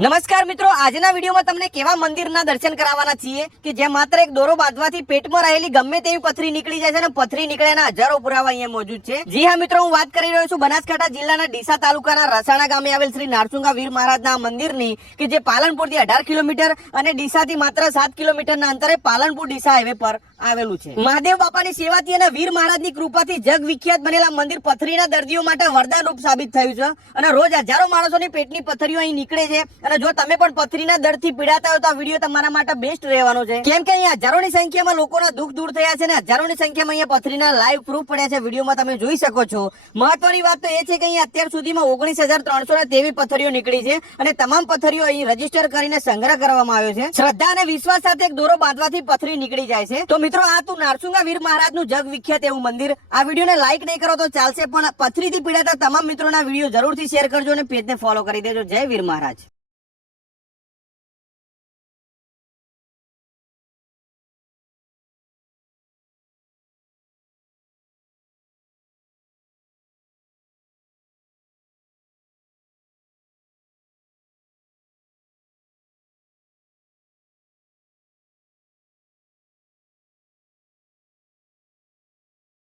નમસ્કાર મિત્રો, આજના વિડીયોમાં તમને કેવા મંદિરના દર્શન કરાવવાના છીએ કે જે માત્ર એક દોરો બાંધવાથી પેટમાં રહેલી ગમે તેવી પથરી નીકળી જાય છે અને પથરી નીકળ્યાના હજારો પુરાવા અહીંયા મોજૂદ છે. જી હા મિત્રો, હું વાત કરી રહ્યો છું બનાસકાંઠા જિલ્લાના ડીસા તાલુકાના રસાણા ગામે આવેલ શ્રી નારસુંગા વીર મહારાજના મંદિરની કે જે પાલનપુરથી અઢાર કિલોમીટર અને ડીસાથી માત્ર સાત કિલોમીટરના અંતરે પાલનપુર ડીસા હાઈવે પર આવેલું છે. મહાદેવ બાપાની સેવાથી અને વીર મહારાજની કૃપાથી જગ વિખ્યાત બનેલા મંદિર પથરીના દર્દીઓ માટે વરદાનરૂપ સાબિત થયું છે અને રોજ હજારો માણસોની પેટની પથરીઓ અહીં નીકળે છે અને જો તમે પણ પથરીના દર્દથી પીડાતા હોય તો આ વીડિયો તમારા માટે બેસ્ટ રહેવાનો છે. કેમ કે અહીંયા હજારોની સંખ્યામાં લોકોના દુઃખ દૂર થયા છે અને હજારોની સંખ્યામાં અહીંયા પથરીના લાઈવ પ્રૂફ પડ્યા છે. વિડીયોમાં તમે જોઈ શકો છો. મહત્વની વાત તો એ છે કે અહીંયા અત્યાર સુધીમાં ઓગણીસ હજાર ત્રણસો ને તેવી પથરીઓ નીકળી છે અને તમામ પથરીઓ અહીં રજિસ્ટર કરીને સંગ્રહ કરવામાં આવ્યો છે. શ્રદ્ધા અને વિશ્વાસ સાથે એક દોરો બાંધવાથી પથરી નીકળી જાય છે. તો મિત્રો, આ તું નારસુંગા વીર મહારાજનું જગ વિખ્યાત એવું મંદિર. આ વિડીયોને લાઈક નહીં કરો તો ચાલશે, પણ પથરીથી પીડાતા તમામ મિત્રોના વીડિયો જરૂરથી શેર કરજો અને પેજને ફોલો કરી દેજો. જય વીર મહારાજ.